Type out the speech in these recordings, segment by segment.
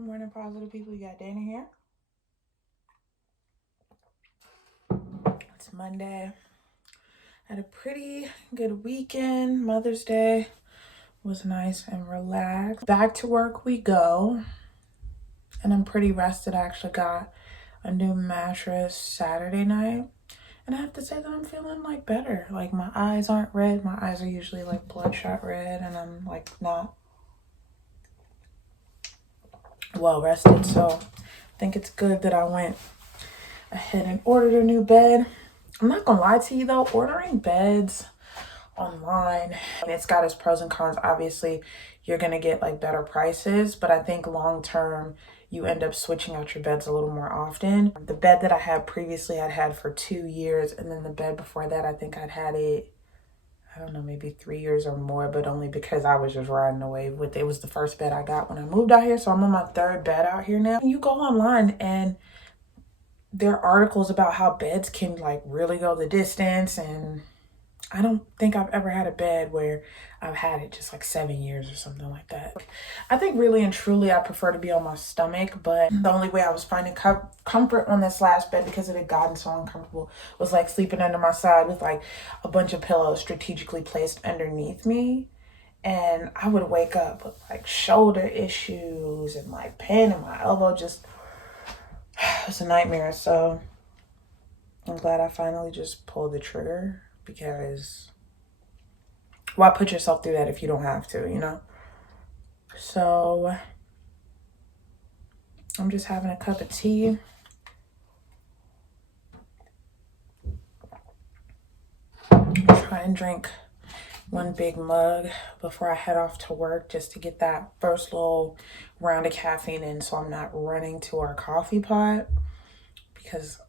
Morning, positive people. You got Dana here. It's Monday. Had a pretty good weekend. Mother's Day was nice and relaxed. Back to work we go. And I'm pretty rested. I actually got a new mattress Saturday night. And I have to say that I'm feeling like better. Like my eyes aren't red. My eyes are usually like bloodshot red, and I'm like not well rested. So I think it's good that I went ahead and ordered a new bed. I'm not gonna lie to you though, ordering beds online, it's got its pros and cons. Obviously, you're gonna get like better prices, but I think long term you end up switching out your beds a little more often. The bed that I had previously I'd had for 2 years, and then the bed before that I think I'd had it, I don't know, maybe 3 years or more, but only because I was just riding the wave with it. It was the first bed I got when I moved out here, so I'm on my 3rd bed out here now. You go online and there are articles about how beds can like really go the distance, and I don't think I've ever had a bed where I've had it just like 7 years or something like that. I think really and truly I prefer to be on my stomach, but the only way I was finding comfort on this last bed, because it had gotten so uncomfortable, was like sleeping under my side with like a bunch of pillows strategically placed underneath me. And I would wake up with like shoulder issues and like pain in my elbow. Just it was a nightmare. So I'm glad I finally just pulled the trigger, because why put yourself through that if you don't have to, you know? So I'm just having a cup of tea. Try and drink 1 big mug before I head off to work, just to get that first little round of caffeine in, so I'm not running to our coffee pot, because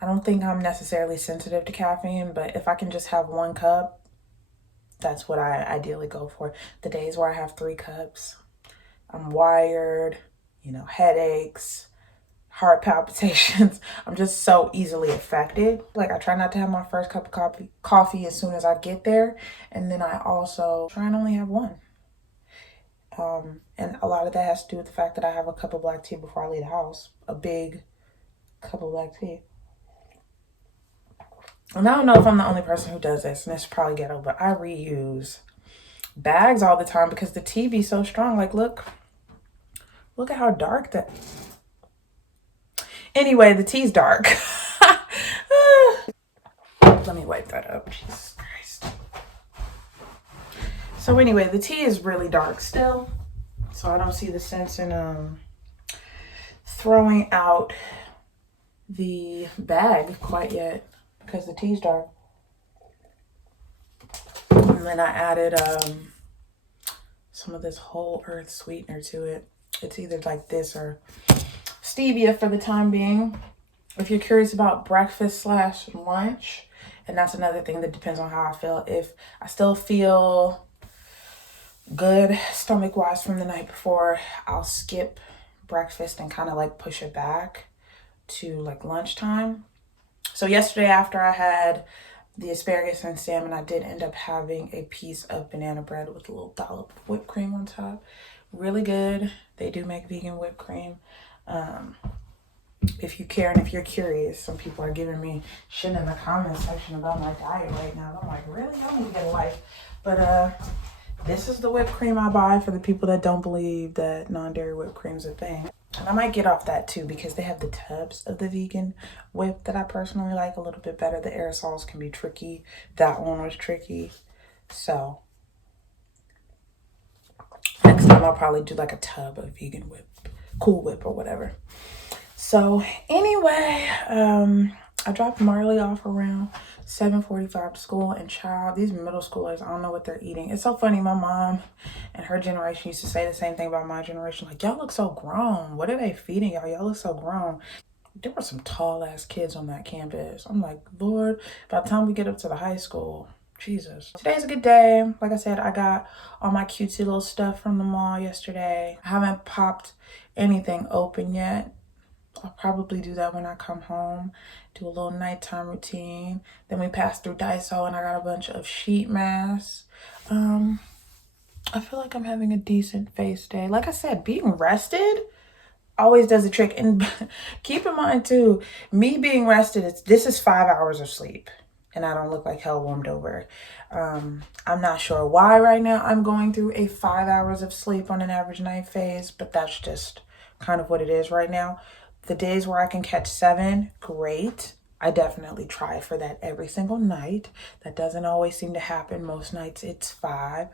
I don't think I'm necessarily sensitive to caffeine, but if I can just have 1 cup, that's what I ideally go for. The days where I have 3 cups, I'm wired, headaches, heart palpitations. I'm just so easily affected. Like, I try not to have my first cup of coffee as soon as I get there. And then I also try and only have 1. And a lot of that has to do with the fact that I have a cup of black tea before I leave the house. A big cup of black tea. And I don't know if I'm the only person who does this, and it's probably ghetto, but I reuse bags all the time because the tea be so strong. Like, look at how dark that. Anyway, the tea's dark. Let me wipe that up. Jesus Christ. So anyway, the tea is really dark still, so I don't see the sense in throwing out the bag quite yet, because the tea's dark. And then I added some of this whole earth sweetener to it. It's either like this or stevia for the time being. If you're curious about breakfast/lunch, and that's another thing that depends on how I feel. If I still feel good stomach wise from the night before, I'll skip breakfast and kind of like push it back to like lunchtime. So yesterday, after I had the asparagus and salmon, I did end up having a piece of banana bread with a little dollop of whipped cream on top. Really good. They do make vegan whipped cream. If you care and if you're curious, some people are giving me shit in the comment section about my diet right now. I'm like, really? I need to get a life. But this is the whipped cream I buy for the people that don't believe that non-dairy whipped cream is a thing. And I might get off that too, because they have the tubs of the vegan whip that I personally like a little bit better. The aerosols can be tricky. That one was tricky. So next time I'll probably do like a tub of vegan whip, Cool Whip or whatever. So anyway, I dropped Marley off around 7:45 to school, and child, these middle schoolers, I don't know what they're eating. It's so funny. My mom and her generation used to say the same thing about my generation. Like, y'all look so grown. What are they feeding y'all? Y'all look so grown. There were some tall ass kids on that campus. I'm like, Lord, by the time we get up to the high school, Jesus. Today's a good day. Like I said, I got all my cutesy little stuff from the mall yesterday. I haven't popped anything open yet. I'll probably do that when I come home, do a little nighttime routine. Then we passed through Daiso and I got a bunch of sheet masks. I feel like I'm having a decent face day. Like I said, being rested always does the trick. And keep in mind too, me being rested, this is 5 hours of sleep, and I don't look like hell warmed over. I'm not sure why right now I'm going through a 5 hours of sleep on an average night phase, but that's just kind of what it is right now. The days where I can catch 7, great. I definitely try for that every single night. That doesn't always seem to happen. Most nights it's 5.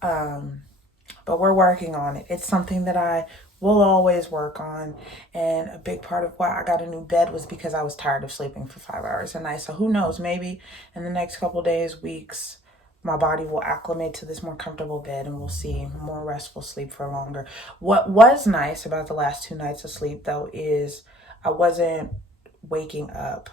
But we're working on it. It's something that I will always work on. And a big part of why I got a new bed was because I was tired of sleeping for 5 hours a night. So who knows, maybe in the next couple days, weeks, my body will acclimate to this more comfortable bed and we'll see more restful sleep for longer. What was nice about the last 2 nights of sleep, though, is I wasn't waking up,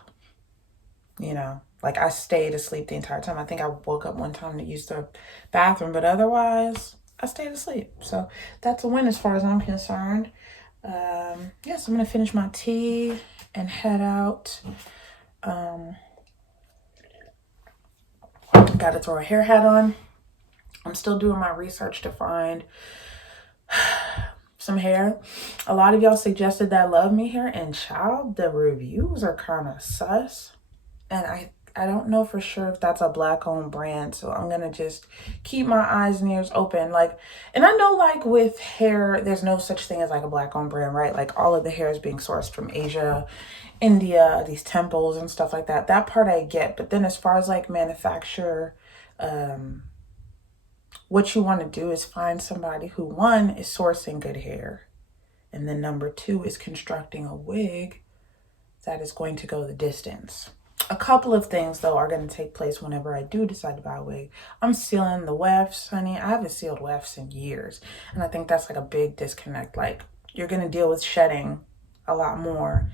like I stayed asleep the entire time. I think I woke up one time to use the bathroom, but otherwise I stayed asleep. So that's a win as far as I'm concerned. Yes, I'm going to finish my tea and head out. Got to throw a hair hat on. I'm still doing my research to find some hair. A lot of y'all suggested that Love Me hair, and child, the reviews are kind of sus. And I don't know for sure if that's a black owned brand, so I'm gonna just keep my eyes and ears open. And I know with hair, there's no such thing as a black owned brand, right? Like all of the hair is being sourced from Asia, India, these temples and stuff like that. That part I get, but then as far as manufacturer, what you want to do is find somebody who, one, is sourcing good hair, and then number 2 is constructing a wig that is going to go the distance. A couple of things, though, are going to take place whenever I do decide to buy a wig. I'm sealing the wefts, honey. I haven't sealed wefts in years, and I think that's a big disconnect. You're going to deal with shedding a lot more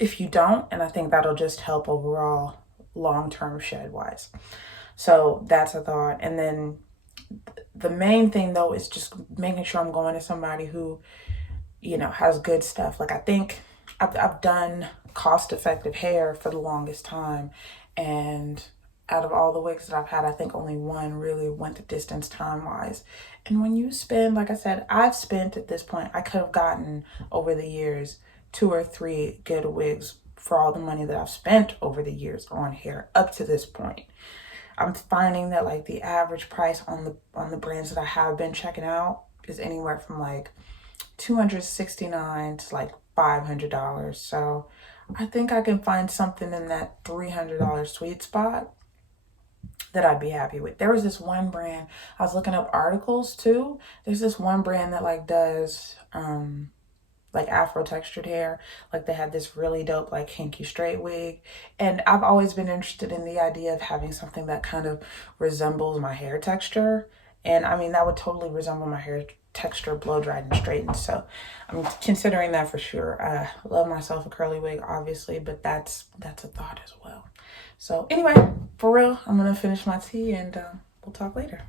if you don't, and I think that'll just help overall long-term shed-wise. So that's a thought. And then the main thing, though, is just making sure I'm going to somebody who, has good stuff. I think I've done cost-effective hair for the longest time, and out of all the wigs that I've had, I think only one really went the distance time-wise. And when you spend, like I said, I've spent at this point, I could have gotten over the years 2 or 3 good wigs for all the money that I've spent over the years on hair up to this point. I'm finding that the average price on the brands that I have been checking out is anywhere from $269 to $500. So I think I can find something in that $300 sweet spot that I'd be happy with. There was this one brand, I was looking up articles too. There's this one brand that does Afro textured hair. They had this really dope kinky straight wig, and I've always been interested in the idea of having something that kind of resembles my hair texture. And I mean, that would totally resemble my hair texture, blow dried and straightened. So I'm considering that for sure. I love myself a curly wig, obviously, but that's a thought as well. So anyway, for real, I'm gonna finish my tea and we'll talk later.